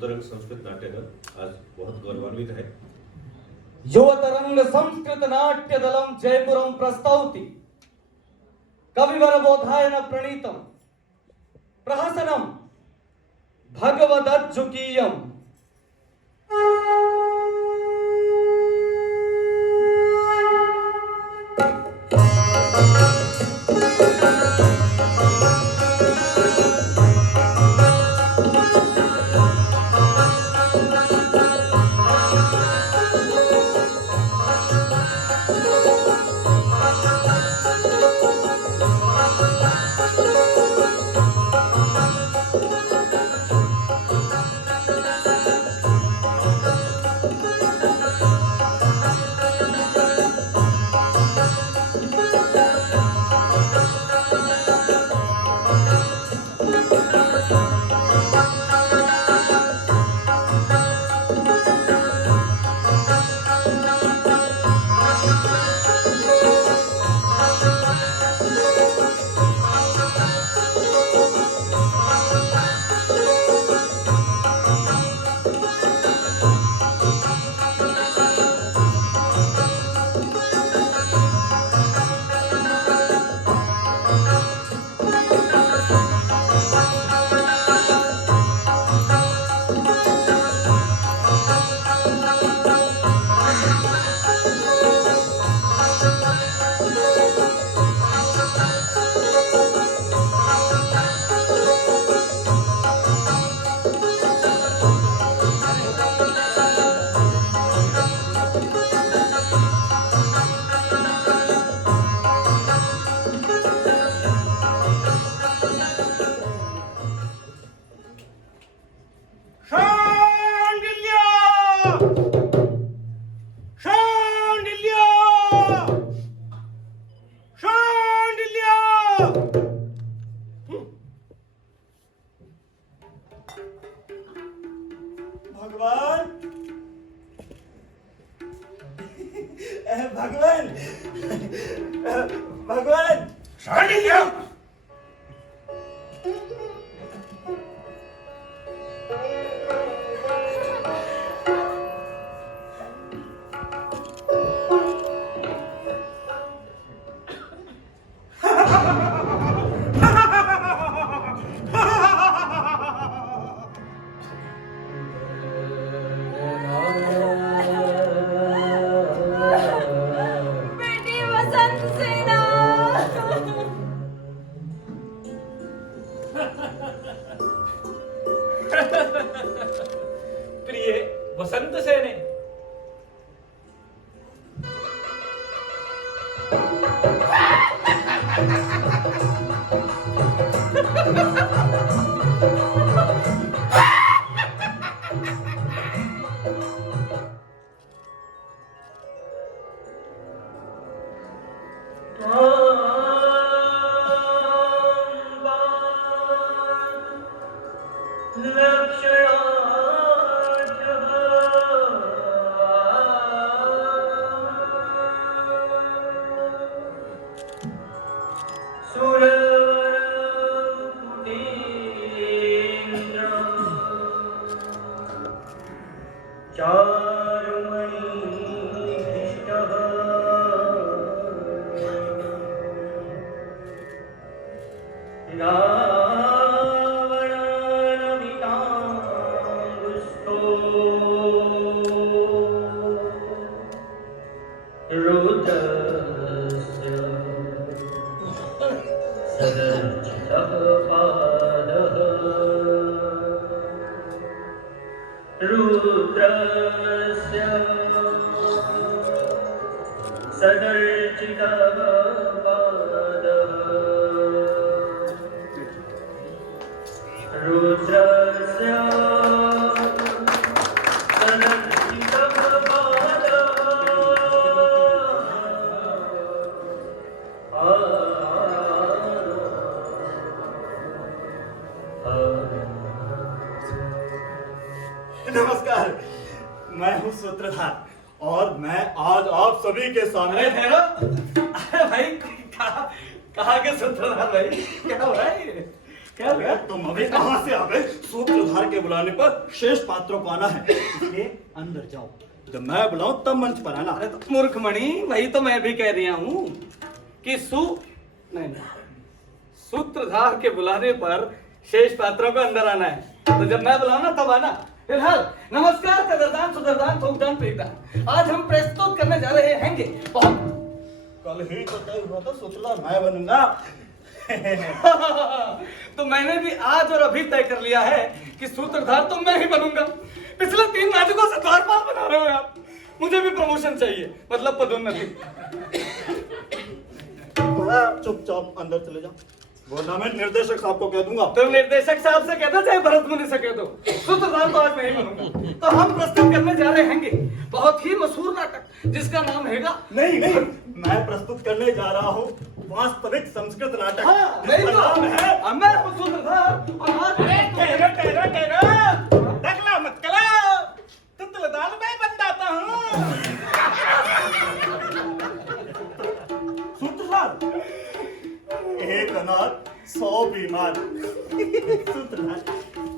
सुंदर संस्कृत नाट्य दल आज बहुत गौरवान्वित है। युवतरंग संस्कृत नाट्य दलम जयपुरम प्रस्तौति कविवर बोधायन प्रणीतम प्रहसनम भगवदज्जुकीयम। भगवान भगवान शांडिल्य प्रिय वसंत सेने, नमस्कार, मैं हूँ सूत्रधार और मैं आज आप सभी के सामने। अरे भाई कहा के सूत्रधार भाई, क्या हो रहा है? क्या हुआ? तुम अभी कहाँ से आ गए? सूत्रधार के बुलाने पर शेष पात्रों को आना है, इसलिए अंदर जाओ। जब मैं बुलाऊं तब मंच पर आना। अरे तो मूर्खमणि, वही तो मैं भी कह रहा हूँ कि नहीं, सूत्रधार के बुलाने पर शेष पात्रों को अंदर आना है, तो जब मैं बुलाऊं तब आना। फिलहाल नमस्कार, कदरदान, सुदरदान, थोकदान, प्रीतदान। आज हम प्रस्तुत करने जा रहे हैं कल ही तो तय हुआ था सूत्रधार मैं बनूंगा। तो मैंने भी आज और अभी तय कर लिया है कि सूत्रधार तो मैं ही बनूंगा। पिछले 3 नाटकों से द्वारपाल बना रहे हो आप। मुझे भी प्रमोशन चाहिए, मतलब पदोन्नति। चुपचाप अंदर चले जाओ, वरना मैं निर्देशक साहब को कह दूंगा। तुम निर्देशक साहब से कहते, चाहे भरत मुनि से कह दो, सूत्रधार तो आज मैं ही बनूंगा। तो हम प्रस्तुत करने जा रहे हैं बहुत ही मशहूर नाटक, जिसका नाम हैगा नहीं, मैं प्रस्तुत करने जा रहा हूँ वास्तविक संस्कृत नाटक। हाँ, जिसका नाम है मैं हूँ सूत्रधार। और आज दखला मत कला, तुतलदाल मैं बन जाता हूँ। सूत्रधार, एक अनाथ 100 बीमार।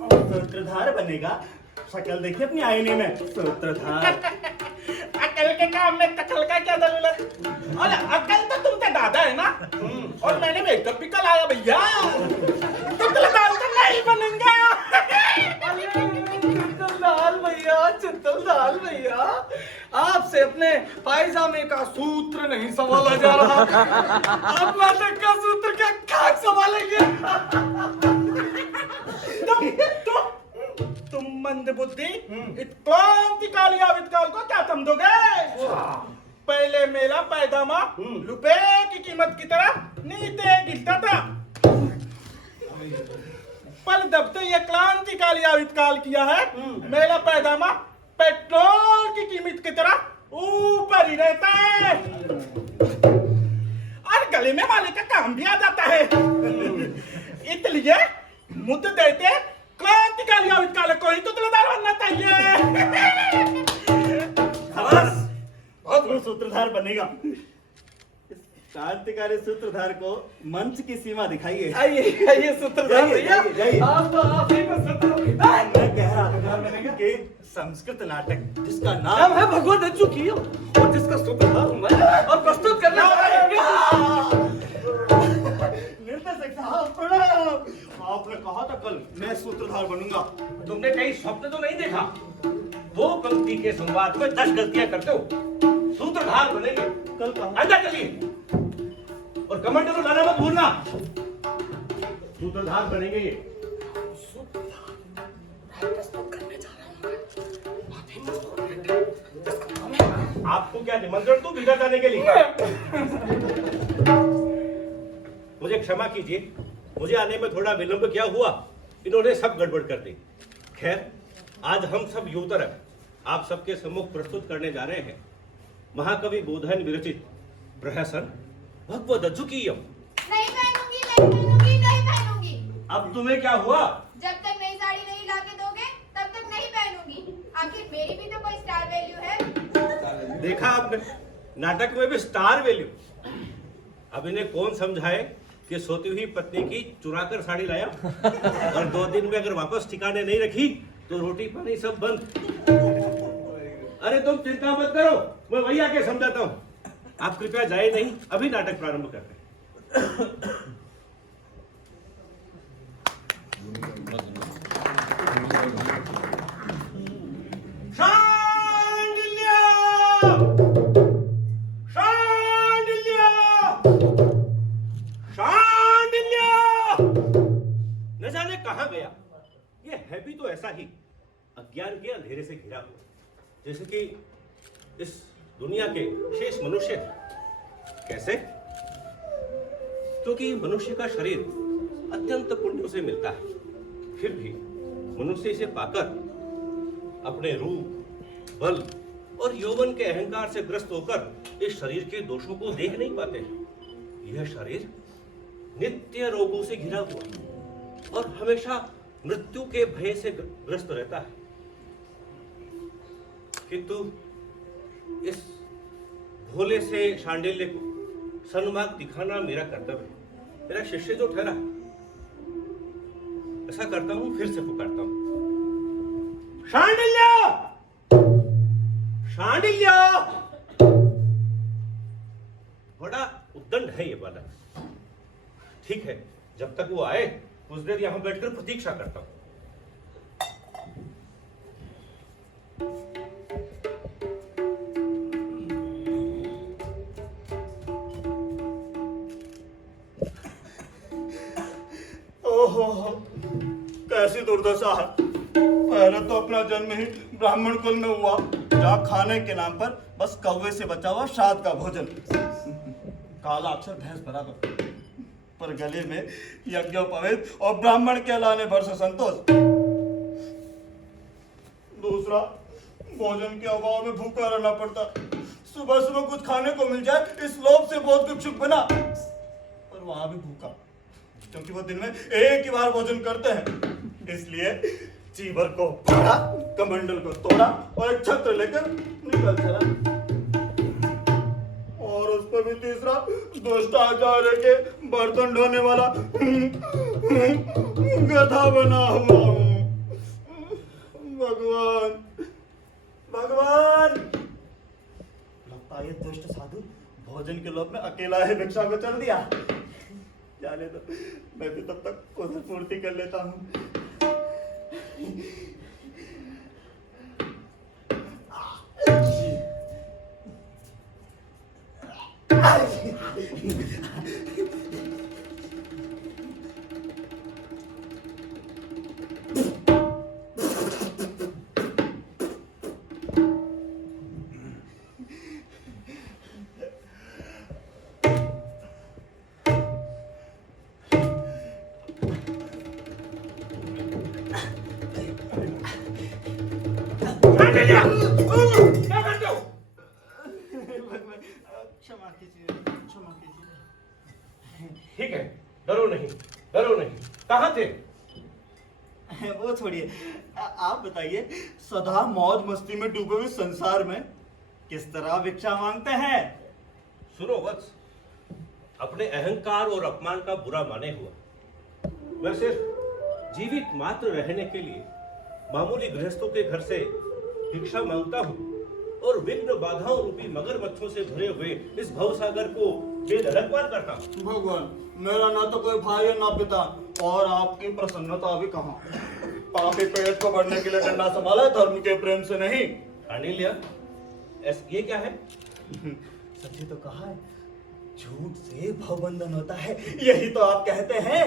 सूत्रधार बनेगा। शक्ल देखिए अपनी आईने में। सूत्रधार अकल के काम में तकल का क्या दलील है? अरे अकल तो तुमसे दादा है ना। और मैंने मेकअप भी कराया भैया। तुतलदाल तो नहीं बनूंगा। चित्तलदाल भैया, आपसे अपने पायजामे का सूत्र नहीं संभाला जा रहा। आप नाटक का सूत्र क्या खाक संभालेंगे? तुम मंद बुद्धि, क्रांतिकाली आविष्कार को क्या समझोगे? पहले मेरा पैदामा रुपए की कीमत की तरह नीचे गिरता था, पर जब से ये क्रांतिकाली आविष्कार किया है, मेरा पैदामा पेट्रोल की कीमत की तरह ऊपर ही रहता है और गले में माले का काम भी आ जाता है। इसलिए मुद्दे देते क्रांतिकाली आविष्कार को ही तुतलदार बनना चाहिए। बहुत सूत्रधार बनेगा। क्रांतिकारी सूत्रधार को मंच की सीमा दिखाइए। आइए सूत्रधार भैया, आप तो आप ही को सूत्रधार। मैं कह रहा था कि संस्कृत नाटक जिसका नाम है भगवत अच्युत और जिसका सूत्रधार हूं मैं, और प्रस्तुत करना निर्देशक साहब प्रणाम। आपने कहा था कल मैं सूत्रधार बनूंगा। तुमने कहीं स्वप्न तो नहीं देखा? 2 पंक्ति के संवाद में 10 गलतियां करते हो। सूत्रधार बनेंगे। कल कहा अंदर चलिए और कमेंट को लाना मत भूलना। सूत्रधार बनेंगे ये। आपको क्या निमंत्रण दूं विदा जाने के लिए? मुझे क्षमा कीजिए, मुझे आने में थोड़ा विलंब क्या हुआ, इन्होंने सब गड़बड़ कर दी। खैर, आज हम सब युवतर आप सबके सम्मुख प्रस्तुत करने जा रहे हैं महाकवि बोधन विरचित प्रहसन भगवद अजुकीयम। नहीं पहनूंगी, नहीं पहनूंगी। अब तुम्हें क्या हुआ? जब तक नई साड़ी नहीं लाके दोगे तब तक नहीं पहनूंगी। आखिर मेरी भी तो कोई स्टार वैल्यू है। देखा आपने, नाटक में भी स्टार वैल्यू। अब इन्हें कौन समझाए कि सोती हुई पत्नी की चुरा कर साड़ी लाया और 2 दिन में अगर वापस ठिकाने नहीं रखी तो रोटी पानी सब बंद। अरे तुम चिंता मत करो, मैं वही आके समझाता हूँ। आप कृपया जाए नहीं, अभी नाटक प्रारंभ करते हैं। शांडिल्य! शांडिल्य! शांडिल्य! न जाने कहां गया। ये है भी तो ऐसा ही, अज्ञान के अंधेरे से घिरा हुआ, जैसे कि इस दुनिया के शेष मनुष्य। कैसे? क्योंकि मनुष्य का शरीर अत्यंत पुण्यों से मिलता है, फिर भी मनुष्य इसे पाकर अपने रूप, बल और यौवन के अहंकार से ग्रस्त होकर इस शरीर के दोषों को देख नहीं पाते। यह शरीर नित्य रोगों से घिरा हुआ और हमेशा मृत्यु के भय से ग्रस्त रहता है। किंतु इस भोले से शांडिल्य को सन्मार्ग दिखाना मेरा कर्तव्य है। मेरा शिष्य जो ठहरा ऐसा करता हूं, फिर से पुकारता हूं, शांडिल्य, शांडिल्य। बड़ा उद्दंड है ये बालक। ठीक है, जब तक वो आए कुछ देर यहां बैठकर प्रतीक्षा करता हूं। ओहो, कैसी दुर्दशा है। पहले तो अपना जन्म ही ब्राह्मण कुल में हुआ, जहाँ खाने के नाम पर बस कौवे से बचा हुआ श्राद्ध का भोजन, काला अक्षर भैंस बराबर, पर गले में यज्ञोपवीत और ब्राह्मण कहलाने भर से संतोष। दूसरा, भोजन के अभाव में भूखा रहना पड़ता। सुबह सुबह कुछ खाने को मिल जाए इस लोभ से बहुत इच्छुक बना, पर वहां भी भूखा, क्योंकि वो दिन में एक ही बार भोजन करते हैं। इसलिए चीवर को पकड़ा, कमंडल को तोड़ा और एक छत्र लेकर निकल चला। और उस पर भी तीसरा, दुष्ट आचार्य के बर्तन ढोने वाला गधा बना हुआ हूं। भगवान, भगवान, लगता है ये दुष्ट साधु भोजन के लोभ में अकेला ही भिक्षा को चल दिया। जाने दो, मैं भी तब तक उधर पूर्ति कर लेता हूँ। क्षमा कीजिए, क्षमा कीजिए। ठीक है, डरो नहीं, डरो नहीं। कहाँ थे? वो छोड़िए, आप बताइए, सदा मौज मस्ती में डूबे हुए संसार में किस तरह भिक्षा मांगते हैं? सुनो वत्स, अपने अहंकार और अपमान का बुरा माने हुआ मैं सिर्फ जीवित मात्र रहने के लिए मामूली गृहस्थों के घर से भिक्षा मांगता हूँ और विघ्न बाधाओं रूपी मगरमच्छों से भरे हुए इस भवसागर को बेधड़क पार करता हूँ। भगवान, मेरा ना तो कोई भाई है ना पिता, और आपकी प्रसन्नता भी कहाँ। पापी पेट को बढ़ने के लिए डंडा संभाला, धर्म के प्रेम से नहीं। अनिल्या, ये क्या है? सच्ची तो कहा है, झूठ से भवबंधन होता है, यही तो आप कहते हैं।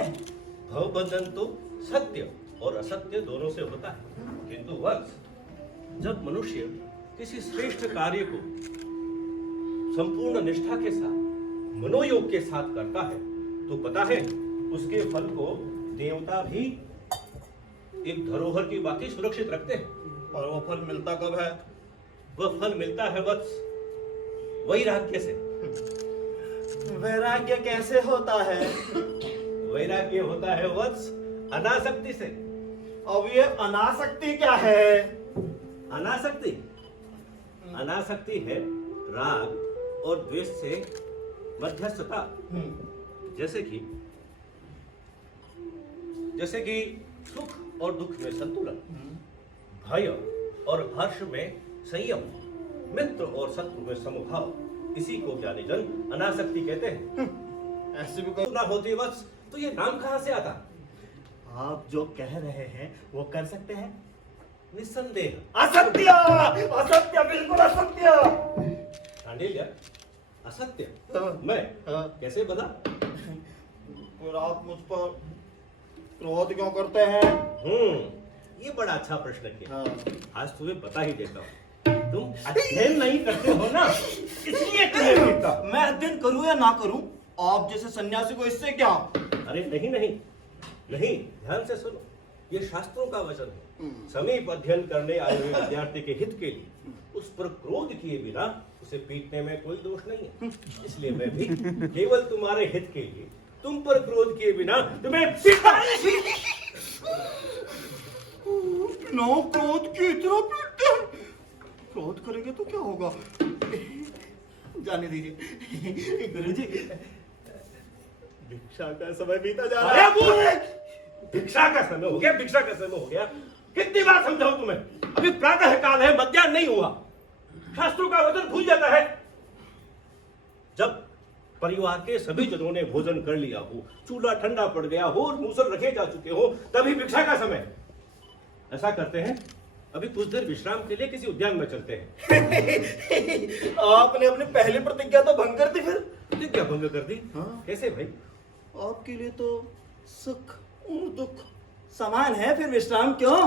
भवबंधन तो सत्य और असत्य दोनों से होता है, किंतु वत्स, जब मनुष्य किसी श्रेष्ठ कार्य को संपूर्ण निष्ठा के साथ, मनोयोग के साथ करता है, तो पता है उसके फल को देवता भी एक धरोहर की बातें सुरक्षित रखते हैं। और वो फल मिलता कब है? वह फल मिलता है वत्स वैराग्य से। वैराग्य कैसे होता है? वैराग्य होता है वत्स अनासक्ति से। अब ये अनासक्ति क्या है? अनासक्ति अनासक्ति है राग और द्वेष से मध्यस्थता। जैसे कि सुख और दुख में संतुलन, भय और हर्ष में संयम, मित्र और शत्रु में समभाव, इसी को ज्ञानी जन अनासक्ति कहते हैं। ऐसे भी कोई ना होती वत्स तो ये नाम कहां से आता? आप जो कह रहे हैं वो कर सकते हैं? निस्संदेह। असत्य, असत्य, बिल्कुल असत्य। शांडिल्य, असत्य? हाँ। मैं हाँ। कैसे बता? फिर आप मुझ पर क्रोध क्यों करते हैं? ये बड़ा अच्छा प्रश्न किया। हाँ। आज तुम्हें बता ही देता हूँ। तुम अध्ययन नहीं करते हो ना, इसलिए तुम्हें पीता। मैं अध्ययन करूं या ना करूं, आप जैसे सन्यासी को इससे क्या? अरे नहीं नहीं नहीं, ध्यान से सुनो, ये शास्त्रों का वचन है। समीप अध्ययन करने आए हुए विद्यार्थी के हित के लिए उस पर क्रोध किए बिना उसे पीटने में कोई दोष नहीं है। इसलिए मैं भी केवल तुम्हारे हित के लिए तुम पर क्रोध किए बिना तुम्हें नो क्रोध की इतना पीटते हैं। क्रोध करेंगे तो क्या होगा? जाने दीजिए गुरुजी, भिक्षा का समय बीता जा रहा है। भिक्षा का समय हो गया, भिक्षा का समय हो गया। कितनी बार समझाऊं तुम्हें? अभी प्रातः काल है, मध्याह्न नहीं हुआ। शास्त्रों का वचन भूल जाता है। जब परिवार के सभी जनों ने भोजन कर लिया हो, चूल्हा ठंडा पड़ गया हो और मूसल रखे जा चुके हो, तभी भिक्षा का समय। ऐसा करते हैं, अभी कुछ देर विश्राम के लिए किसी उद्यान में चलते हैं। आपने अपनी पहली प्रतिज्ञा तो भंग कर दी फिर। प्रतिज्ञा भंग कर दी? हाँ। कैसे भाई? आपके लिए तो सुख और दुख समान है, फिर विश्राम क्यों?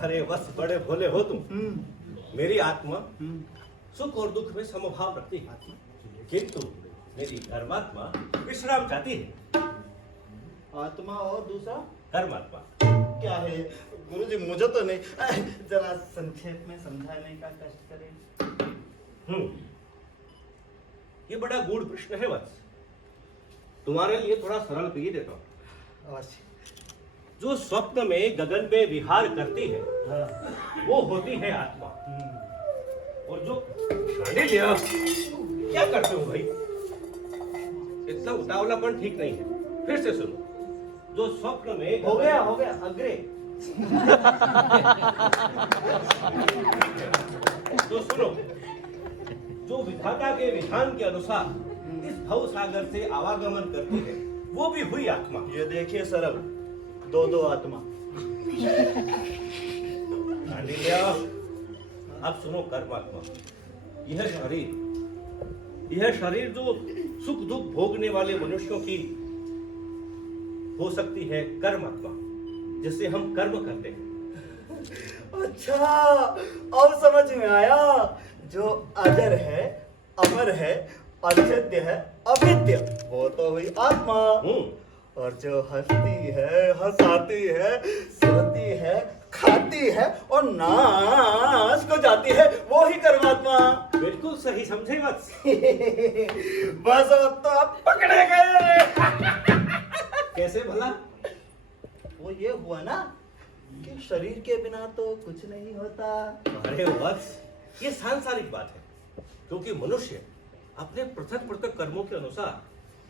अरे बस बड़े भोले हो तुम। मेरी आत्मा सुख और दुख में समभाव रखती है, किंतु मेरी धर्मात्मा विश्राम चाहती है। आत्मा और दूसरा धर्मात्मा क्या है गुरुजी? मुझे तो नहीं, जरा संक्षेप में समझाने का कष्ट करें। ये बड़ा गूढ़ प्रश्न है वत्स। तुम्हारे लिए थोड़ा सरल कही देता हूं। अवश्य। जो स्वप्न में गगन में विहार करती है, हाँ। वो होती है आत्मा। और जो लिया क्या करते हो भाई? इतना उतावलापन ठीक नहीं है। फिर से सुनो। जो स्वप्न में हो गया अग्रे। तो सुनो, जो विधाता के विधान के अनुसार इस भव सागर से आवागमन करती है, वो भी हुई आत्मा। ये देखिए सरल, दो आत्मा। अब सुनो कर्मात्मा, यह शरीर जो सुख दुख भोगने वाले मनुष्यों की हो सकती है कर्मात्मा, जिससे हम कर्म करते हैं। अच्छा, अब समझ में आया। जो अजर है, अमर है, अछेद्य है, अभिद्य, वो तो हुई आत्मा। और जो हंसती है, हंसाती है, सोती है, खाती है और नाश को जाती है, वो ही कर्मात्मा। बिल्कुल सही समझे मत। बस अब तो आप पकड़े गए। कैसे भला? वो ये हुआ ना कि शरीर के बिना तो कुछ नहीं होता। अरे वत्स, ये सांसारिक बात है, क्योंकि मनुष्य अपने पृथक पृथक कर्मों के अनुसार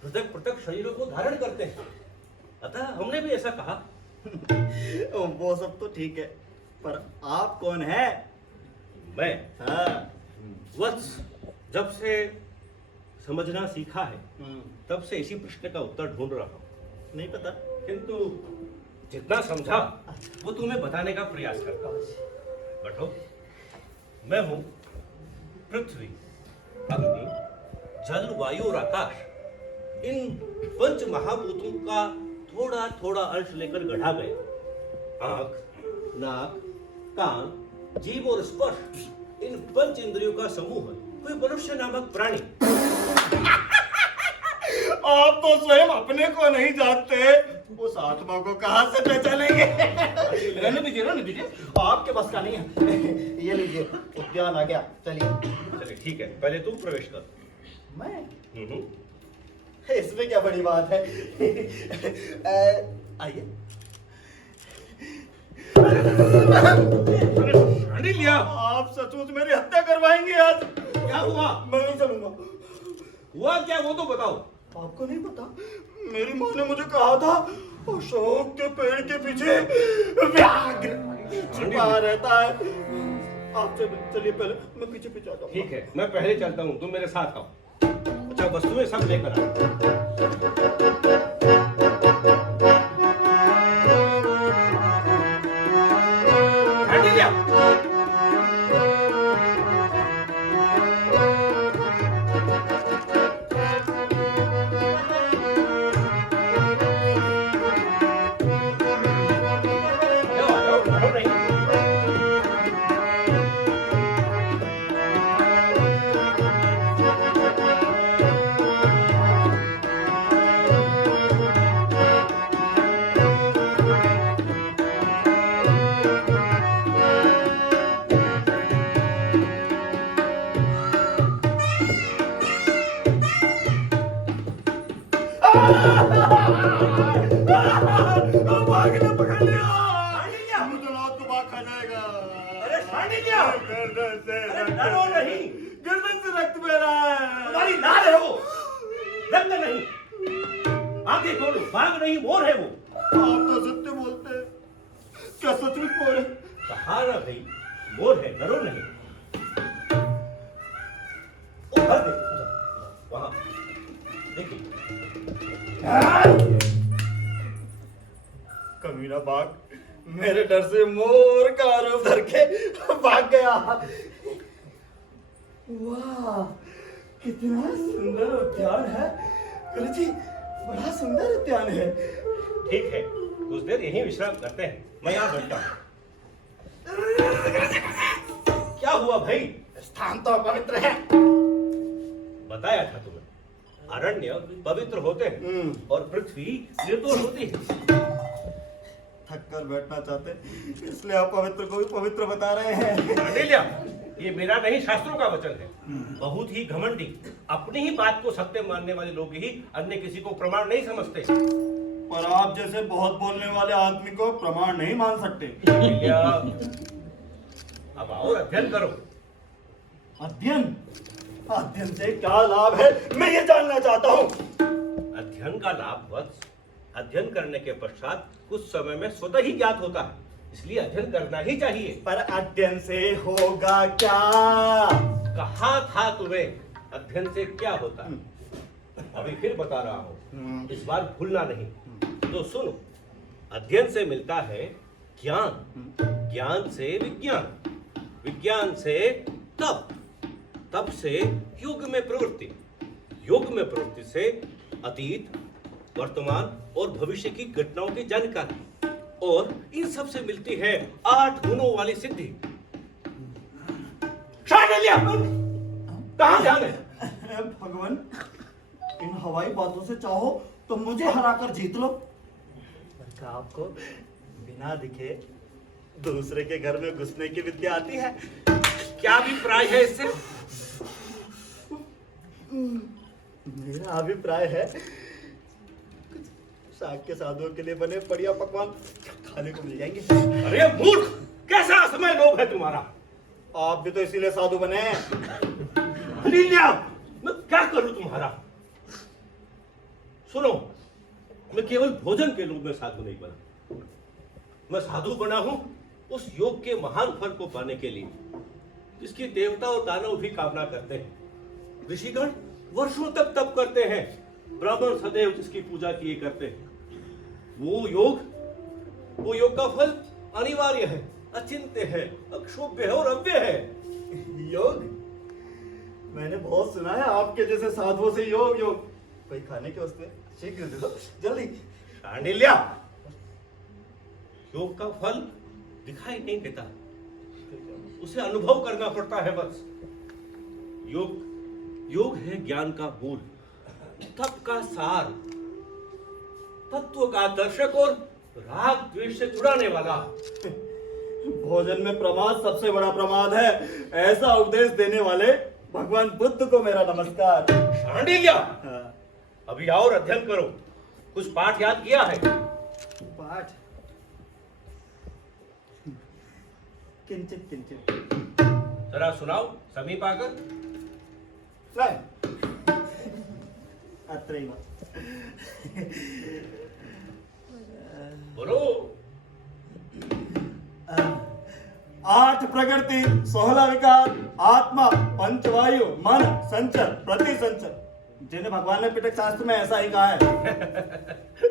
पृथक पृथक शरीरों को धारण करते हैं। अतः हमने भी ऐसा कहा। वो सब तो ठीक है, पर आप कौन है? मैं हाँ। वत्स, जब से समझना सीखा है, तब से इसी प्रश्न का उत्तर ढूंढ रहा हूं। नहीं पता, किंतु जितना समझा वो तुम्हें बताने का प्रयास करता हूं। बैठो। मैं हूं पृथ्वी, अग्नि, जल, वायु और आकाश। इन पंच महाभूतों का थोड़ा थोड़ा अंश लेकर गढ़ा गया। आंख, नाक, कान, जीव और स्पर्श, इन पंच इंद्रियों का समूह है कोई मनुष्य नामक प्राणी। आप तो स्वयं अपने को नहीं जानते, उस आत्मा को कहां से पहचानेंगे? रहने दीजिए, आपके बस का नहीं है। ये लीजिए, उद्यान आ गया, चलिए। ठीक है, पहले तुम प्रवेश कर। मैं? इसमें क्या बड़ी बात है? आइए। लिया। आप सचमुच मेरी हत्या करवाएंगे आज? क्या हुआ? मैं नहीं चलूंगा। हुआ क्या वो तो बताओ। आपको नहीं पता? मेरी माँ ने मुझे कहा था, अशोक के पेड़ के पीछे व्याघ्र छुपा रहता है। आप चलिए, पहले मैं पीछे पीछे आता हूँ। ठीक है, मैं पहले चलता हूँ, तुम मेरे साथ आओ। अच्छा, वस्तुएं सब लेकर आओ। गर्दन से रक्त बह रहा है। तुम्हारी लाल है वो, रक्त नहीं। आंखें खोलो, बाघ नहीं मोर है वो। आप तो सत्य बोलते हैं। क्या सचमुच मोर है? कहा ना भाई, मोर है, डरो नहीं। उधर देखो, उधर, वहां देखिए। कमीना बाघ मेरे डर से मोर का रूप धर के भाग गया। वाह, कितना सुंदर उद्यान है गुरुजी, बड़ा सुंदर उद्यान है। ठीक है, कुछ देर यहीं विश्राम करते हैं, मैं यहाँ बैठता हूँ। क्या हुआ भाई? स्थान तो पवित्र है। बताया था तुम्हें, अरण्य पवित्र होते हैं और पृथ्वी निर्दोष होती है। थक कर बैठना चाहते, इसलिए आप पवित्र को भी पवित्र बता रहे हैं। पांडिल्या, ये मेरा नहीं शास्त्रों का वचन है। बहुत ही घमंडी, अपनी ही बात को सत्य मानने वाले लोग ही अन्य किसी को प्रमाण नहीं समझते। पर आप जैसे बहुत बोलने वाले आदमी को प्रमाण नहीं मान सकते। पांडिल्या, अब आओ अध्ययन करो। अध्ययन? अध्ययन से क्या लाभ है, मैं ये जानना चाहता हूँ। अध्ययन का लाभ वत्स, अध्ययन करने के पश्चात कुछ समय में स्वतः ही ज्ञात होता है, इसलिए अध्ययन करना ही चाहिए। पर अध्ययन से होगा क्या? कहा था तुम्हें अध्ययन से क्या होता है? अभी फिर बता रहा हूँ, इस बार भूलना नहीं। तो सुनो, अध्ययन से मिलता है ज्ञान, ज्ञान से विज्ञान, विज्ञान से तप, तप से योग में प्रवृत्ति, योग में प्रवृत्ति से अतीत, वर्तमान और भविष्य की घटनाओं की जानकारी, और इन सब से मिलती है 8 गुणों वाली सिद्धि। कहां जाने? भगवान, इन हवाई बातों से चाहो तो मुझे हराकर जीत लो। क्या आपको बिना दिखे दूसरे के घर में घुसने की विद्या आती है? क्या अभिप्राय है इससे? मेरा अभिप्राय है शाक्य साधुओं के लिए बने बढ़िया पकवान खाने को मिल जाएंगे। अरे मूर्ख, कैसा असमय लोभ है तुम्हारा? आप भी तो इसीलिए साधु बने हैं। अनिल्या, मैं क्या करूं तुम्हारा? सुनो, मैं केवल भोजन के लोभ में साधु नहीं बना, मैं साधु बना हूं उस योग के महान फल को पाने के लिए, जिसकी देवता और दानव भी कामना करते हैं। ऋषिगण वर्षों तक तप करते हैं, ब्राह्मण सदैव जिसकी पूजा किए करते हैं। वो योग का फल अनिवार्य है, अचिंत्य है, अक्षोभ्य है और अव्यय है। योग? मैंने बहुत सुना है आपके जैसे साधुओं से योग योग। कोई खाने के वास्ते शीघ्र दे दो, जल्दी। शांडिल्या, योग का फल दिखाई नहीं देता, उसे अनुभव करना पड़ता है बस। योग है ज्ञान का मूल, तप का सार, तत्व का दर्शक और राग द्वेष से छुड़ाने वाला। भोजन में प्रमाद सबसे बड़ा प्रमाद है, ऐसा उपदेश देने वाले भगवान बुद्ध को मेरा नमस्कार। शांडिल्या, अभी और अध्ययन करो, कुछ पाठ याद किया है? पाठ किंचित किंचित। जरा सुनाओ, समीप आकर। अत्रैव। बोलो। 8 प्रकृति, 16 विकार, आत्मा, पंचवायु, मन, संचर, प्रतिसंचर, जिन्हें भगवान ने पिटक शास्त्र में ऐसा ही कहा है।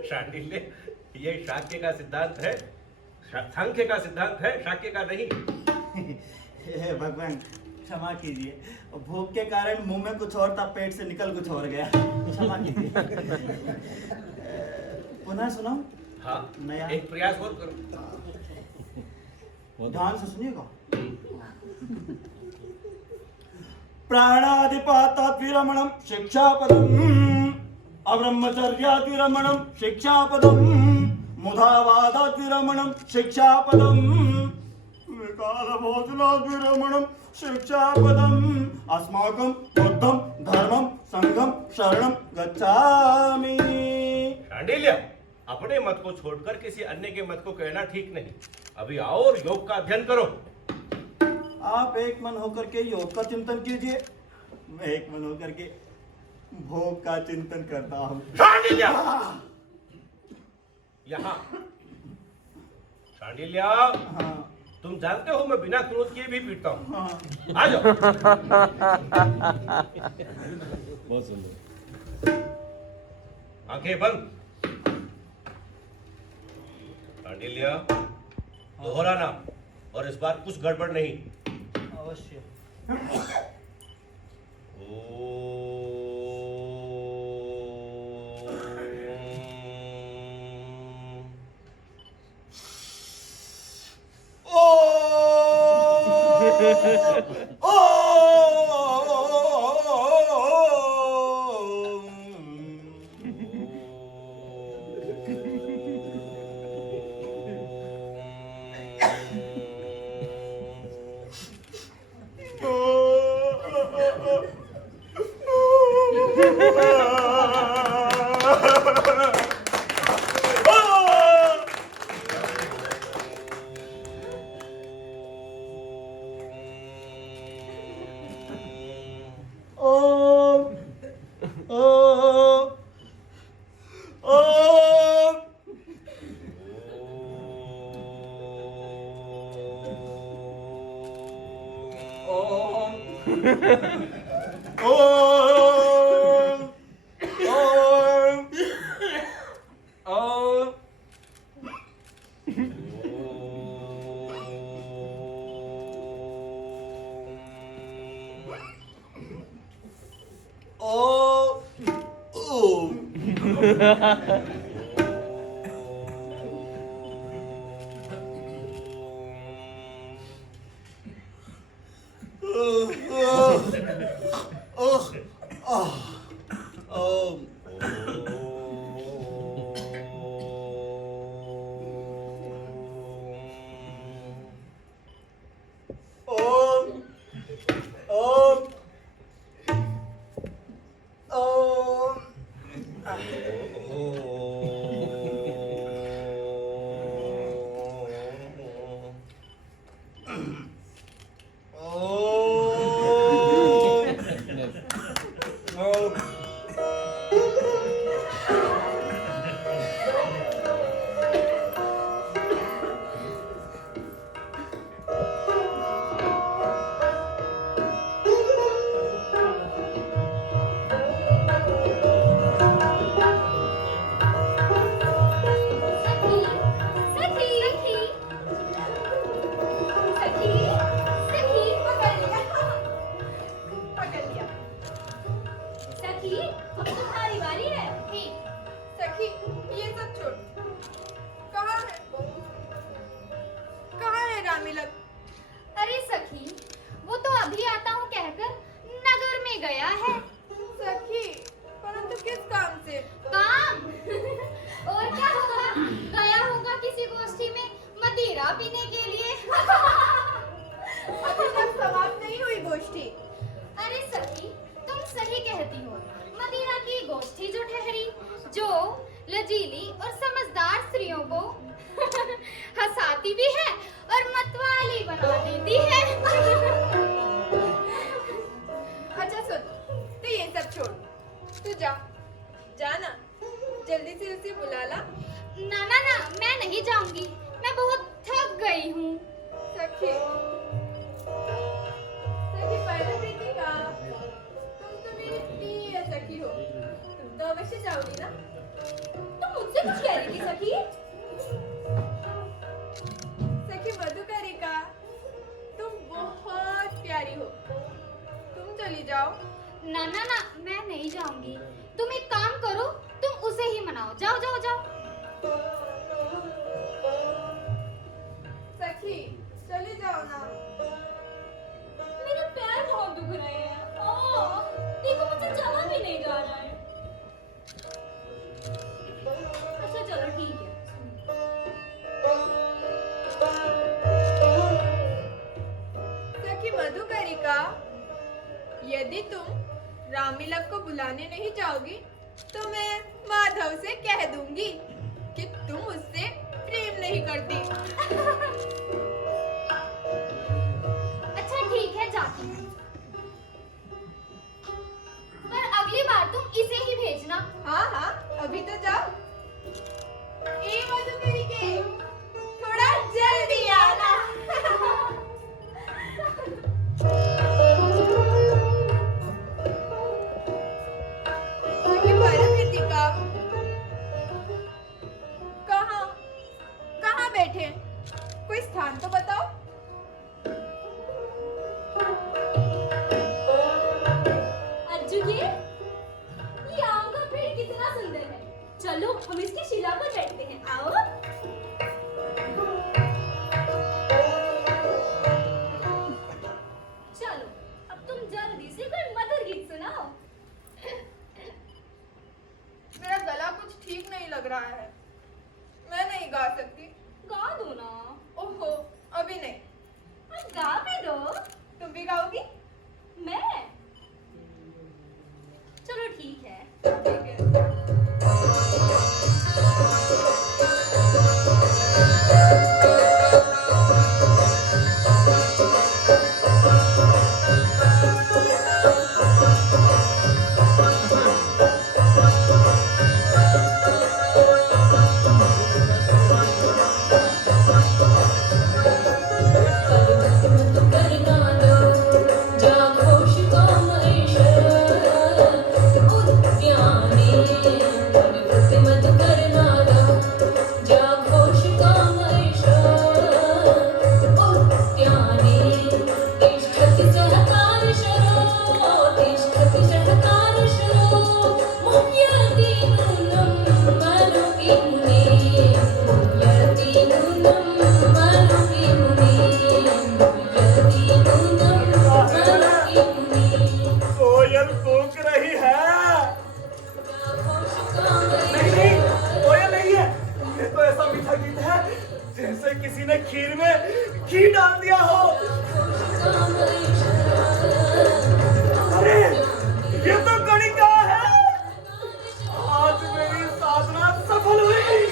शांडिल्य, ये शाक्य का सिद्धांत है, सांख्य का सिद्धांत है, शाक्य का नहीं। हे भगवान, क्षमा कीजिए, भूख के कारण मुंह में कुछ और था, पेट से निकल कुछ और गया, क्षमा कीजिए। पुनः सुनाऊं? हाँ, नया एक प्रयास और करो। ध्यान से सुनिएगा। प्राणादिपातात् विरमणं शिक्षापदम्, अब्रह्मचर्यात् शिक्षापदम्, मुधावादात् विरमणं शिक्षापदम्, विकारभोजनात् विरमणं शिक्षापदम्, अस्माकं बुद्धं धर्मं संघं शरणं गच्छामि। शांडिल्य, अपने मत को छोड़कर किसी अन्य के मत को कहना ठीक नहीं। अभी आओ और योग का अध्ययन करो। आप एक मन होकर के योग का चिंतन कीजिए, मैं एक मन होकर के भोग का चिंतन करता हूँ। शांडिल्य, यहाँ। शांडिल्या, हाँ तुम जानते हो मैं बिना क्रोध किए भी पीटता हूँ। हाँ आ जाओ। बहुत सुंदर। आंखें बंद। शांडिल्या, दोहराना, और इस बार कुछ गड़बड़ नहीं। अवश्य। यदि तुम रामीलक को बुलाने नहीं जाओगी तो मैं माधव से कह दूंगी कि तुम उससे प्रेम नहीं करती। अच्छा ठीक है, जाती हूँ, पर अगली बार तुम इसे ही भेजना। हाँ हाँ, अभी तो जाओ। ए तुम भी गाओगी? मैं? चलो ठीक है। ठीक है। कोयल कूक रही है। नहीं, कोयल नहीं है। ये तो ऐसा मीठा गीत है जैसे किसी ने खीर में घी डाल दिया हो। अरे ये तो गणिका है। आज मेरी साधना सफल हुई।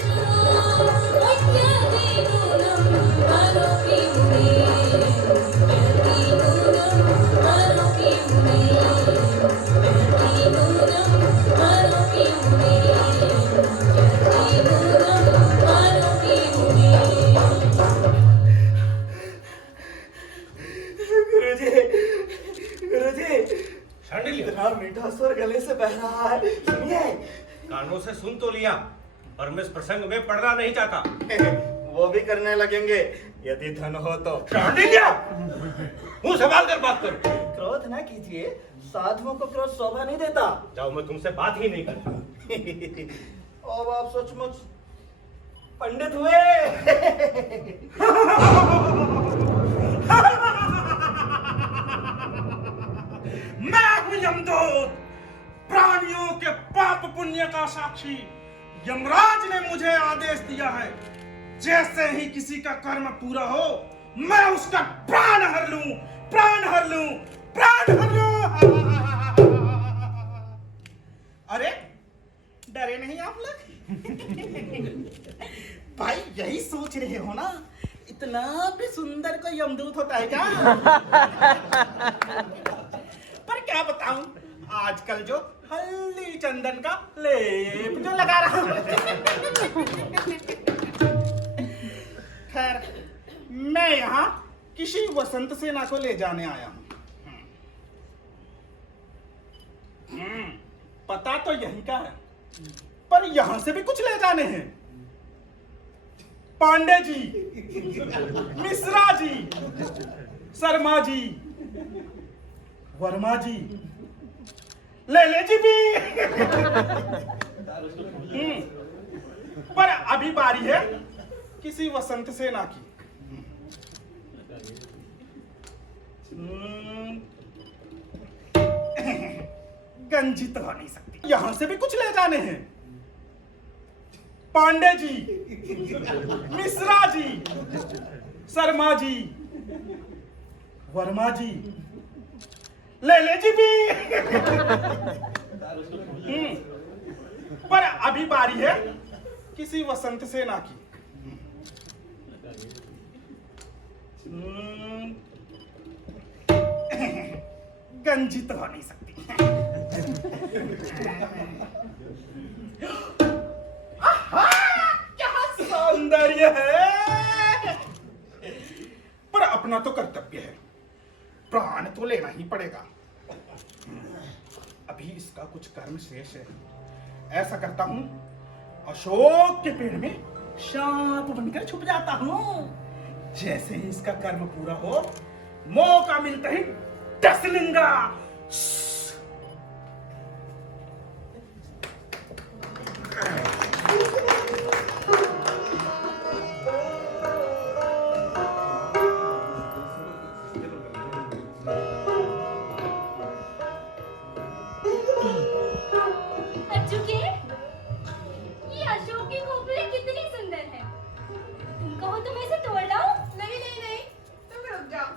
गुरुजी, शांडिल्य, इतना मीठा स्वर गले से बह रहा है, सुनिए। कानों से सुन तो लिया, पर मैं इस प्रसंग में पढ़ना नहीं चाहता। वो भी करने लगेंगे यदि धन हो तो। शांडिल्य, मुंह संभाल कर बात कर। क्रोध ना कीजिए, साधुओं को क्रोध शोभा नहीं देता। जाओ, मैं तुमसे बात ही नहीं करता। अब आप सचमुच पंडित हुए। मैं हूं यमदूत, प्राणियों के पाप पुण्य का साक्षी। यमराज ने मुझे आदेश दिया है, जैसे ही किसी का कर्म पूरा हो मैं उसका प्राण हर लूं, प्राण हर लूं, प्राण हर लूं। अरे डरे नहीं आप लोग? भाई यही सोच रहे हो ना, इतना भी सुंदर कोई यमदूत होता है क्या? पर क्या बताऊं, आजकल जो हल्दी चंदन का लेप जो लगा रहा हूं। खैर, मैं यहाँ किसी वसंत सेना को ले जाने आया हूं। पता तो यही का है, पर यहां से भी कुछ ले जाने हैं। पांडे जी, मिश्रा जी, शर्मा जी, वर्मा जी, लेले जी भी। पर अभी बारी है किसी वसंत सेना की। गंजी तो हो नहीं सकती, यहां से भी कुछ ले जाने हैं। पांडे जी, मिश्रा जी, शर्मा जी, वर्मा जी, लेले जी भी। पर अभी बारी है किसी वसंत सेना की। गंजी तो हो नहीं सकती। क्या सौंदर्य है! पर अपना तो कर्तव्य है, प्राण तो लेना ही पड़ेगा। अभी इसका कुछ कर्म शेष है। ऐसा करता हूं, अशोक के पेड़ में सांप बनकर छुप जाता हूं। जैसे ही इसका कर्म पूरा हो, मौका मिलता ही डस लूंगा। अज्जू के, ये अशोक की खोपड़ी कितनी सुंदर है। तुम कहो तो मैं इसे तोड़ लाऊं? नहीं नहीं नहीं, तुम रुक जाओ।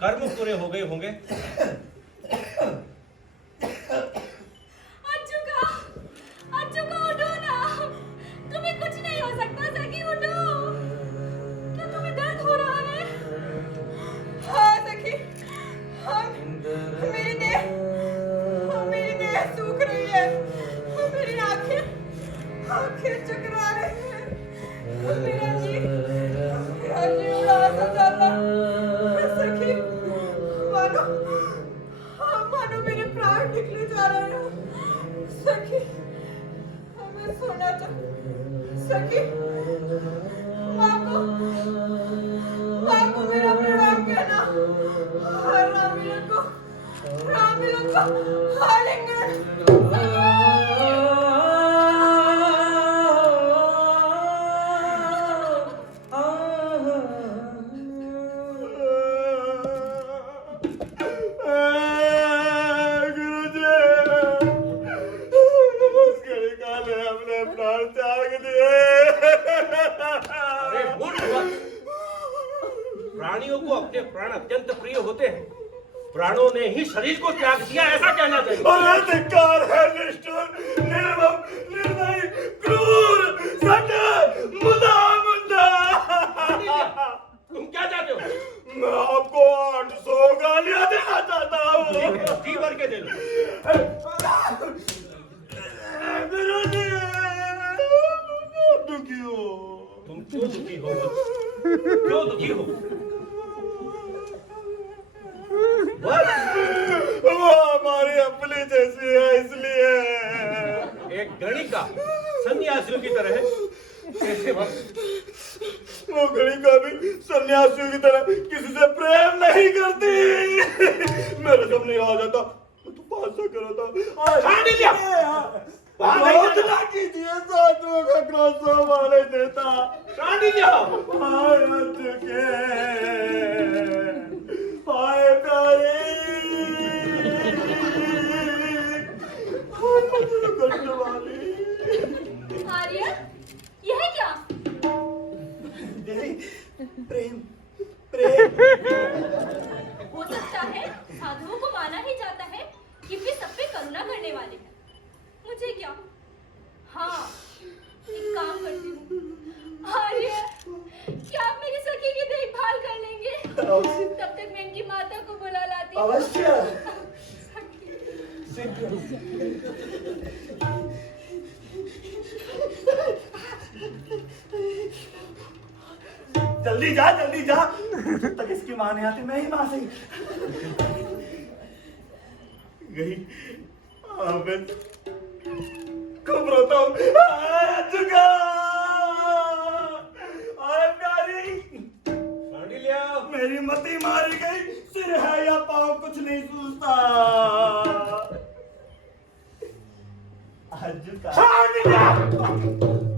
कर्म पूरे हो गए होंगे। अच्छू का उठो ना, तुम्हें कुछ नहीं हो सकता सखी, उठो। क्या तुम्हें दर्द हो रहा है? हाँ सखी, हाँ, मेरी देह सूख रही है, मेरी आंखें चकरा रही हैं, मेरा जी उदास हो जाता है सखी, मानो मेरे प्राण निकले जा रहे हैं सखी, मैं सोना सखी, माँ को मेरा प्रणाम कहना, और रामिलन को आलिंगन। अरे मूर्ख वत्स! प्राणियों को अपने प्राण अत्यंत प्रिय होते हैं, प्राणों ने ही शरीर को त्याग दिया, ऐसा कहना चाहिए। अरे धिक्कार है, निष्ठुर, निर्मम, निर्दयी, क्रूर, सटे, मुंडा। तुम क्या चाहते हो? मैं आपको 800 गालियां देना चाहता हूँ। जी भर के दे लो। गुरुजी, दुखी हो। तुम क्यों दुखी हो वत्स? क्यों दुखी हो? वो हमारी अपनी जैसी है, इसलिए। एक गणिका सन्यासियों की तरह है, कैसे वत्स? वो गणिका भी सन्यासियों की तरह किसी से प्रेम नहीं करती। मेरे सामने आ जाता तो पासा करा था। शांडिल्य! इतना कीजिए, साधुओं का क्रोध वाले देता। शांडिल्य! हाय चुके, हाय प्यारे, हाय कष्ट वाली। आर्य, यह क्या? प्रेम। हो सकता है साधुओं को माना ही जाता है कि वे सब पे करुणा करने वाले हैं। मुझे क्या? हाँ, एक काम करती हूँ। आर्य, क्या आप मेरी सखी की देखभाल कर लेंगे? तब तक मैं इनकी माता को बुला लाती हूँ। अवश्य। जल्दी जा, जल्दी जा। जब तक इसकी माँ नहीं आती, मैं ही माँ से गई। मैं खूब रोता हूँ। चुका, प्यारी, शांडिल्य! मेरी मती मारी गई। सिर है या पाँव, कुछ नहीं सूझता। शांडिल्य!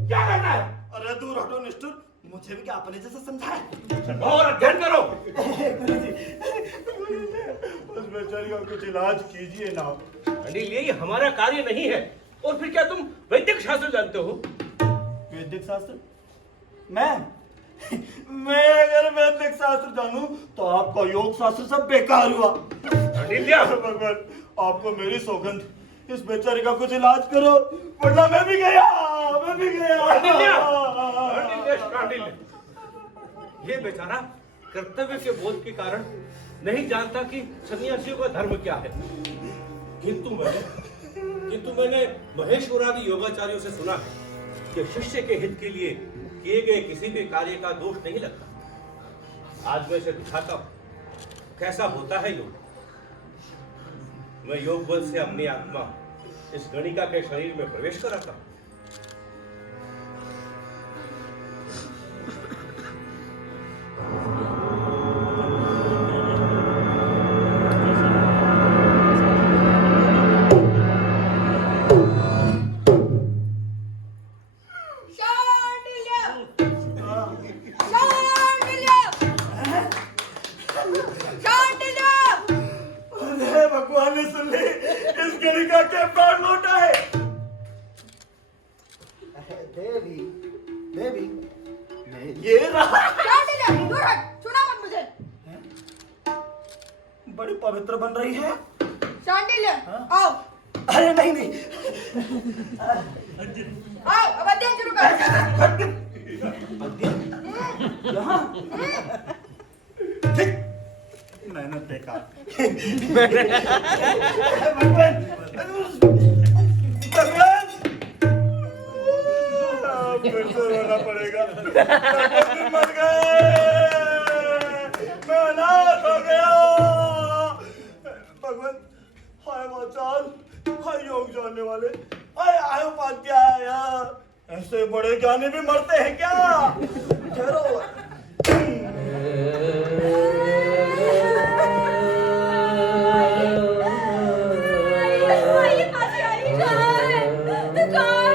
क्या करना है? अरे दूर हटो निष्ठुर, मुझे भी क्या अपने जैसा समझाए। और अध्ययन करो। उस बेचारी का कुछ इलाज कीजिए ना। शांडिल्य, ये हमारा कार्य नहीं है। और फिर क्या तुम वैदिक शास्त्र जानते हो? वैदिक शास्त्र? मैं अगर वैदिक शास्त्र जानूं तो आपका योग शास्त्र सब बेकार हुआ। शांडिल्य! भगवान, आपको मेरी सौगंध, इस बेचारे का कुछ इलाज करो, वरना मैं भी गया। शांडिल्य! ये बेचारा कर्तव्य के बोध के कारण नहीं जानता कि सन्यासियों का धर्म क्या है। किंतु मैंने महेश्वरादि योगाचार्यों से सुना है कि शिष्य के हित के लिए किए गए किसी भी कार्य का दोष नहीं लगता। आज मैं इसे दिखाता हूं कैसा होता है योग। मैं योग बल से अपनी आत्मा इस गणिका के शरीर में प्रवेश कराता हूं। भगवान ने सुन ली, इस गणिका के प्राण लौटा है। देवी, ये रहा। दूर हट, छूना मत मुझे। डांडी ले आओ। अरे नहीं नहीं, आओ अब अध्ययन शुरू कर। मेहनत बेकार। भगवान, फिर से रोना पड़ेगा। भगवान मर गए, मैं अनाथ हो गया। भगवान, हाय वाचाल, हाय योग जानने वाले, हाय आय उपाध्याय। ऐसे बड़े ज्ञानी भी मरते हैं क्या? ठहरो।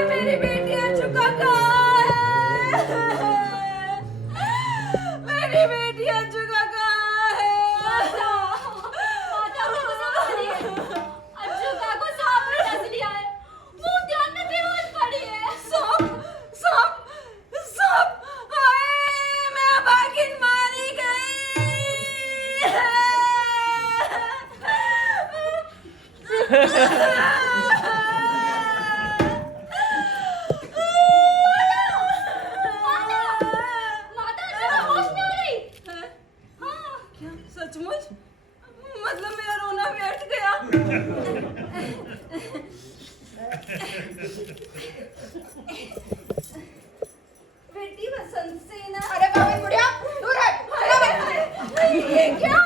मेरी बेटियां चुका कहाँ है? मेरी बेटियां चुका कहाँ है? माता को संभालिए। अचुका को सांप ने डस लिया है। वो उद्यान में बेहोश पड़ी है। सांप, सांप, सांप! हाय, मैं भागिन मारी सचमुच? मतलब मेरा रोना व्यर्थ गया? बेटी वसंत सेना। अरे बाबा बुढ़िया दूर हट। ये क्या?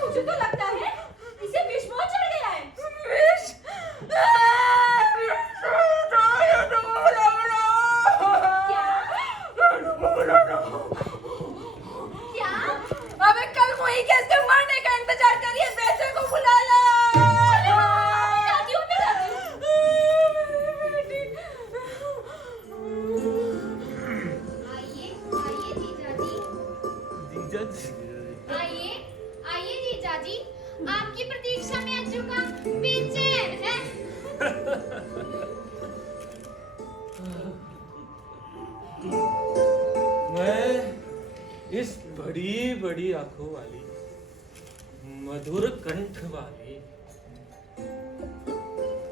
मुझे तो लगता है इसे विष मोह चढ़ गया है। विष? क्या? अबे कल वही कैसे मरने का इंतजार करिए, बेटे को बुला ला। जाती हूँ मैं जाती हूँ। आइए आइए जीजाजी। आइए आइए जीजाजी, आपकी प्रतीक्षा में अचूका बेचैन है। मैं इस बड़ी बड़ी आंखों वाली, मधुर कंठ वाली,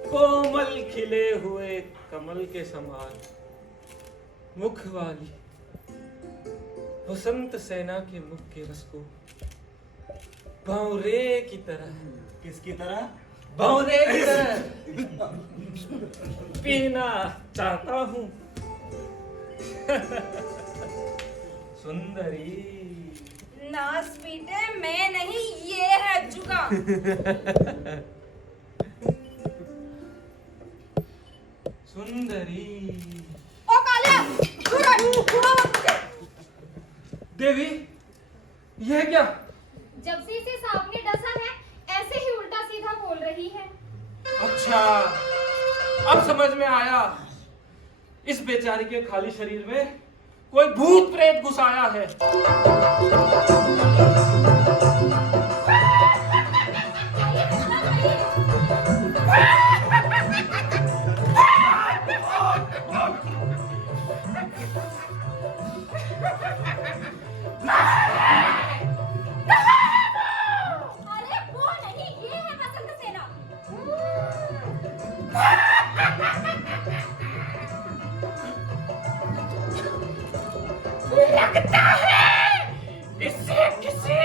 कोमल खिले हुए कमल के समान मुख वाली वसंत सेना के मुख के रस को भंवरे की तरह, किसकी तरह? भंवरे की तरह पीना चाहता हूँ। सुंदरी, नास पीटे मैं नहीं, ये है जुगा। सुंदरी। ओ कालिया दूर हट, छुड़ो मत मुझे। देवी, यह क्या? जब से इसे सांप ने डसा है, ऐसे ही उल्टा सीधा बोल रही है। अच्छा, अब समझ में आया। इस बेचारी के खाली शरीर में कोई भूत प्रेत घुस आया है। अरे वो नहीं, ये है वसंत सेना। लगता है इसे किसी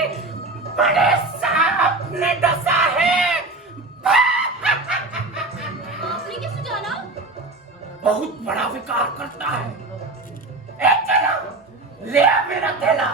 बड़े सांप ने डसा है। आपने कैसे जाना? बहुत बड़ा विकार करता है। ए चलो, ले आ मेरा थैला।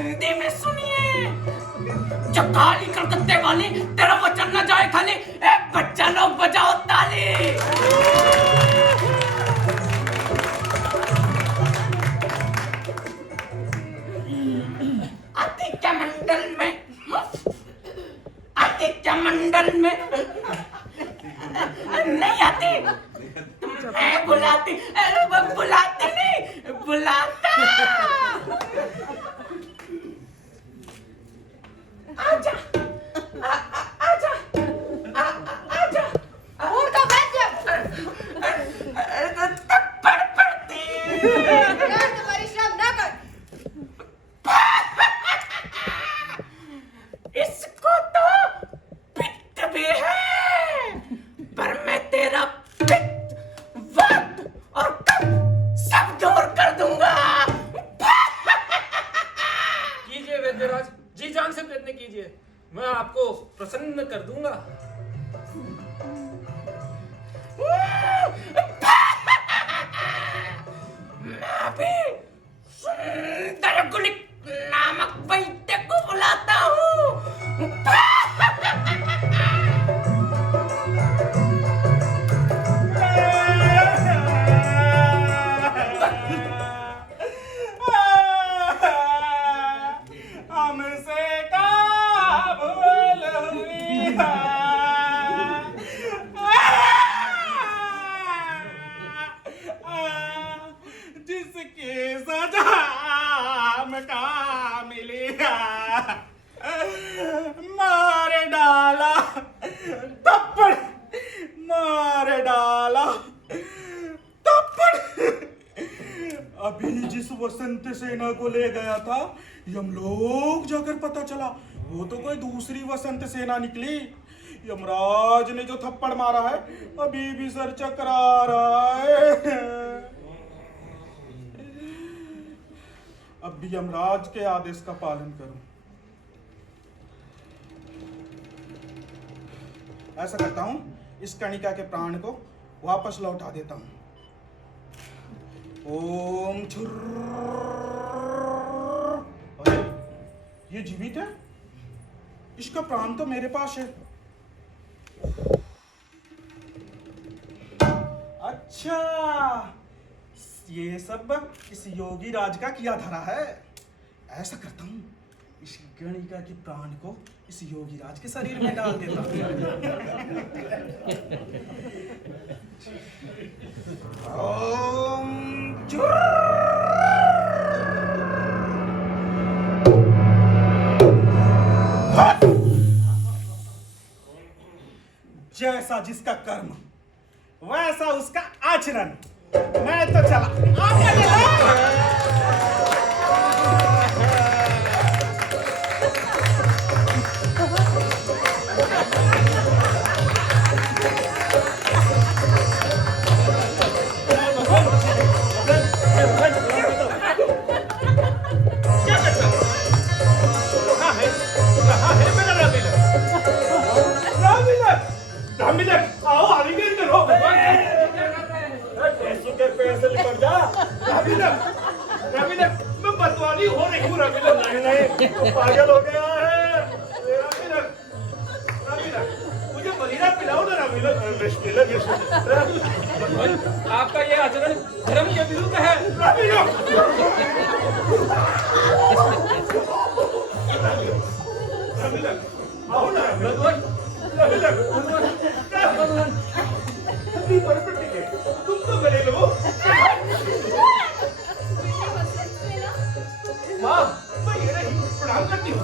हिंदी में सुनिए। जो काली कलकत्ते वाली तेरा वचन न जाए खाली, एक बच्चा लोग बजाओ ताली। आदित्य मंडल में, आदित्य मंडल में नहीं आती, मैं बुलाती, बुलाती नहीं, बुलाता। आजा, आजा, आजा, और तो बैठ जा। थप्पड़ पड़ती। यार तुम्हारी शर्म ना कर। इसको तो पित्त भी है, पर मैं तेरा पित्त, वात और कफ सब दूर कर दूंगा। कीजिए वैद्यराज, जी जान से प्रयत्न कीजिए, मैं आपको प्रसन्न कर दूंगा। मैं अभी सुंदर गुलिक नामक वैद्य को बुलाता हूँ। हमसे का भूल हुई जिसकी सजा हमका मिली, मार डाला थप्पड़, मार डाला थप्पड़। अभी जिस वसंत सेना को ले गया था, यमलोक जाकर पता चला वो तो कोई दूसरी वसंत सेना निकली। यमराज ने जो थप्पड़ मारा है, अभी भी सर चकरा रहा है। अब भी यमराज के आदेश का पालन करूं। ऐसा करता हूं, इस कणिका के प्राण को वापस लौटा देता हूं। ओम छुर्र। अरे ये जीवित है, इसका प्राण तो मेरे पास है। अच्छा, ये सब इस योगी राज का किया धरा है। ऐसा करता हूं, इस गणिका के प्राण को इस योगी राज के शरीर में डाल देता हूं। ओम जैसा जिसका कर्म वैसा उसका आचरण। मैं तो चला। आओ आलिंगन करो। पैसों के पैसे निकल जा। रविंद्र, मैं बदवाली हो रही हूँ। रविंद्र, नहीं, पागल हो गया है। रविंद्र, मुझे मरीना पिलाओ ना। रविंद्र, आपका ये आचरण धर्म के विरुद्ध है। रविंद्र, आओ ना। रविंद्र, तुम तो गले लो। माँ, मैं ये नहीं, प्रणाम करती हूँ।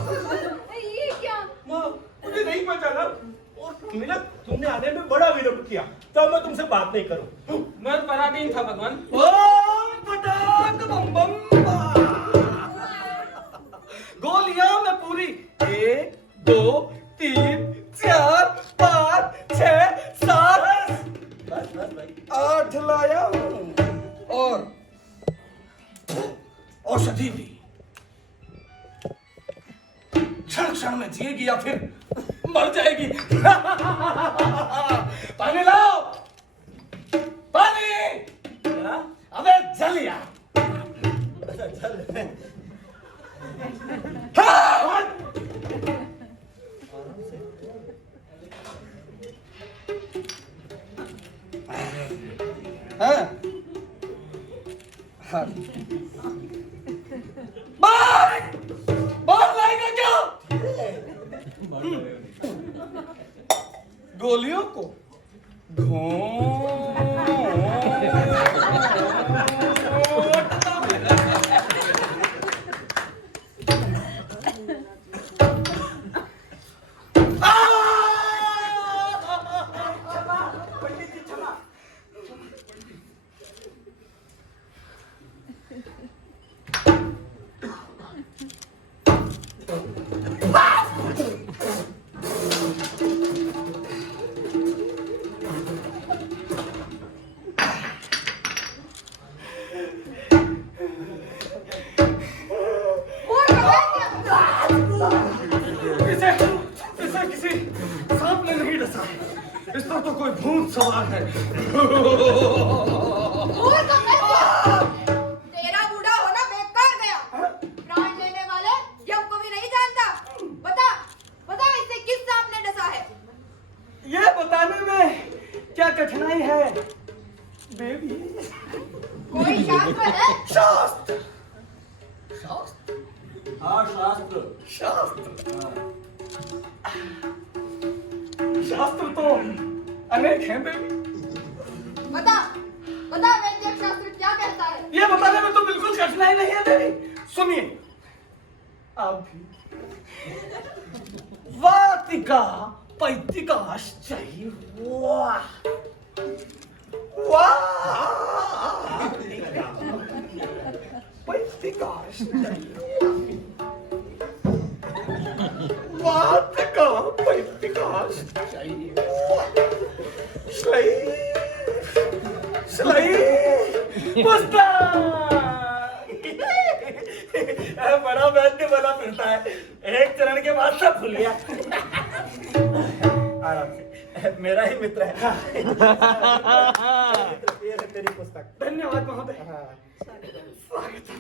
ये क्या? माँ, मुझे नहीं पहचाना और मिला, तुमने आने में बड़ा विलंब किया, तो मैं तुमसे बात नहीं करूं। मैं पराधीन था भगवान। ओम पटाक बम बम गोलियां में पूरी 1 2 3 4 5 6 7 8 लाया हूं और औषधि भी। क्षण क्षण में जिएगी या फिर मर जाएगी। पानी लाओ, पानी। अबे जल यार। बाहर लाएगा क्या? गोलियों को इसे किसी सांप ने नहीं डसा। इस पर तो कोई भूत सवार है। तेरा बूढ़ा होना बेकार गया। प्राण लेने वाले यम को भी नहीं जानता। बता बता इसे किस सांप ने डसा है? यह बताने में क्या कठिनाई है बेबी? कोई शास्त्र है? शास्त्र हाँ शास्त्र। शास्त्र तो अनेक हैं बेबी। बता बता वैद्य शास्त्र क्या कहता है? ये बताने में तो बिल्कुल कठिनाई नहीं है बेबी। सुनिए आप भी वातिका पैतिका आश्चर्य वाह पैतिका आश्चर्य वातिका पैतिका आश्चर्य स्लाई बड़ा वैद्य बना फिरता है। एक चरण के बाद सब भूल गया। आराम से, मेरा ही मित्र है। ये है तेरी पुस्तक। धन्यवाद महोदय। स्वागत है।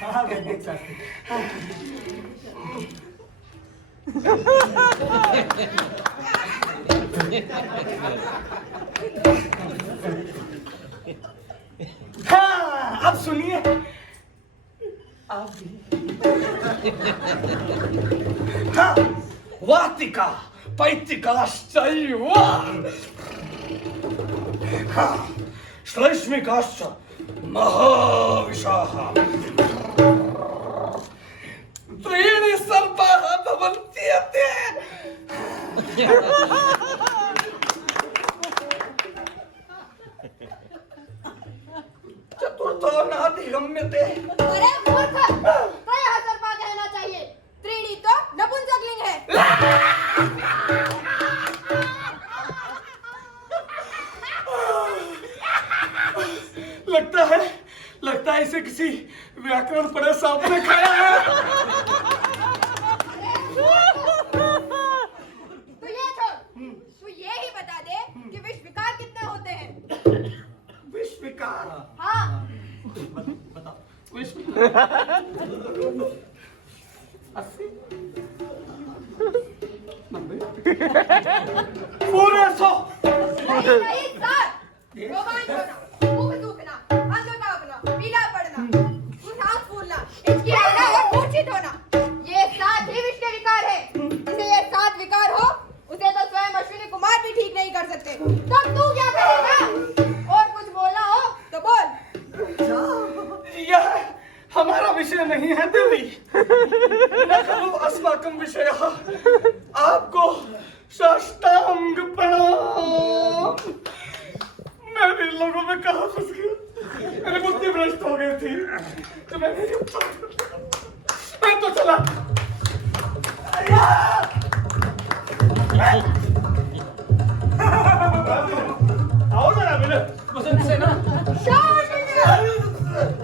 हाँ वैदिक शास्त्र। हाँ अब सुनिए आप भी। हाँ वातिका पैतिका आश्चर्य हाँ श्लैष्मिकाश्च महाविशाः त्रीणि सर्पाः भवन्ति अद्य। चतुर्थो नाधिगम्यते। अरे मूर्ख, त्रयः सर्पा कहना चाहिए। त्रीणि तो नपुंसकलिंग है। लगता है इसे किसी व्याकरण पढ़े सांप ने खाया है। तू ये छोड़, तू ये ही बता दे कि विष विकार कितने होते हैं? विष विकार? हाँ। बताओ। विष 80 90 पूरे 100 नहीं 60। रोमांच होना, मुख सूखना, अंग कांपना, पीला पड़ना, सांस फूलना, इसकी आना और मूर्छित होना, ये 7 ही विष के विकार है। जिसे ये 7 विकार हो, उसे तो स्वयं अश्विनी कुमार भी ठीक नहीं कर सकते। तब तू क्या करेगा? और कुछ बोलना हो तो बोल। यह हमारा विषय नहीं है देवी। न खलु अस्माकं विषयः। आपको साष्टांग प्रणाम। मैं भी लोगों में कहाँ फंस गया। मेरी बुद्धि भ्रष्ट हो गई थी तो मैं तो चला। आओ जरा मिले वसंत सेना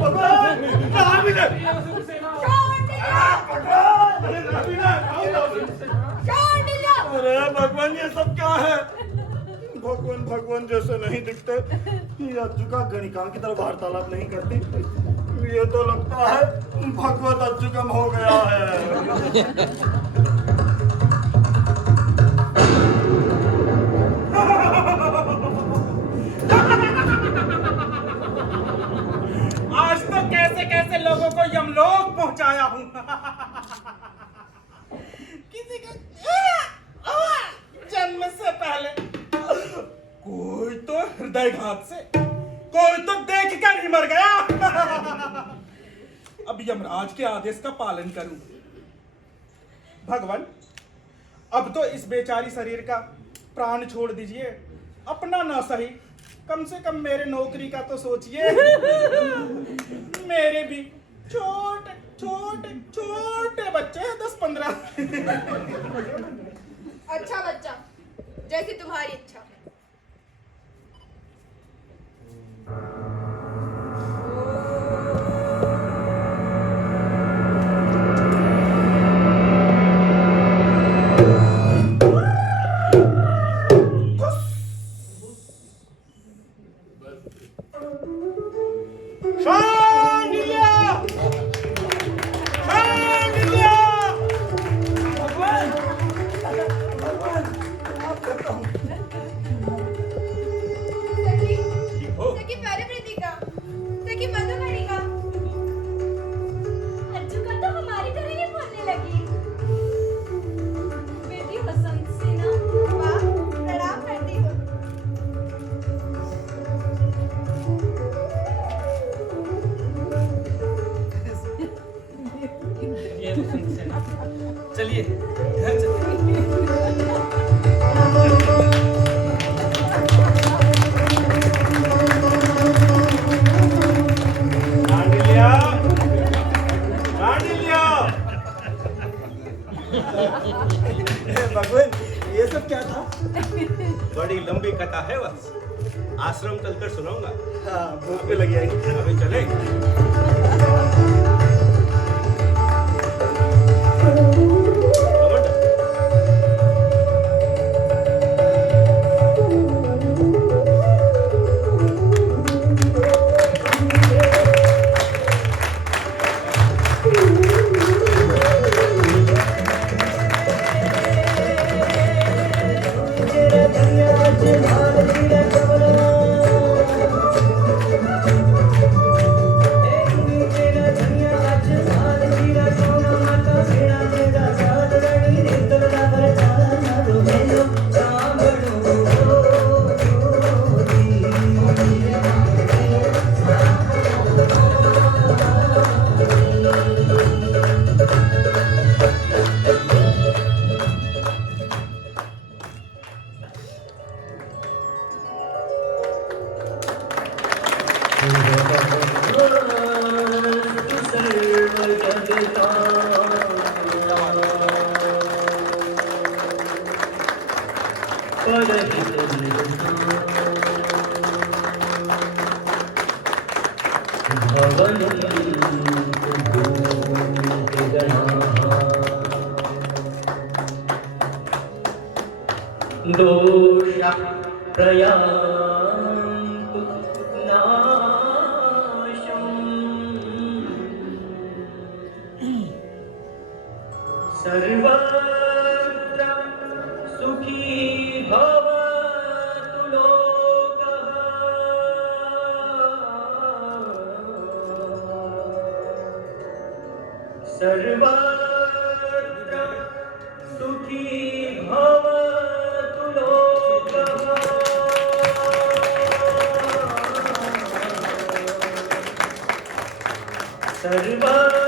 भगवान कहाँ मिले? अरे भगवान ये सब क्या है? भगवान जैसे नहीं दिखते। ये अज्जू का गणिका की तरह वार्तालाप नहीं करती। ये तो लगता है भगवत अच्युकम हो गया है। आज तो कैसे कैसे लोगों को यमलोक पहुंचाया हूं। किसी का जन्म से पहले कोई तो हृदयघात से, कोई तो देख कर ही मर गया। अब यमराज के आदेश का पालन करूं। भगवान, अब तो इस बेचारी शरीर का प्राण छोड़ दीजिए। अपना ना सही, कम से कम मेरे नौकरी का तो सोचिए। मेरे भी छोटे छोटे छोटे बच्चे हैं, 10-15। अच्छा बच्चा, जैसी तुम्हारी इच्छा। सखी, सखी पैरवृत्तिका, सखी मधुमणिका। अज्जुका तो हमारी तरह ही बोलने लगी। बेटी बसंत सेना, वाह, प्रणाम करती हूँ। ये बसंत सेना, चलिए घर चलिए। भगवान, ये सब क्या था? बड़ी लंबी कथा है बस, आश्रम चलकर सुनाऊंगा। हाँ, भूख भी लगी है। अभी चले। दोष प्रयान्तु नाशम् सर्वत्र सुखी भवतु लोकः सर्वत्र सुखी भवतु लोकः सर्वत्र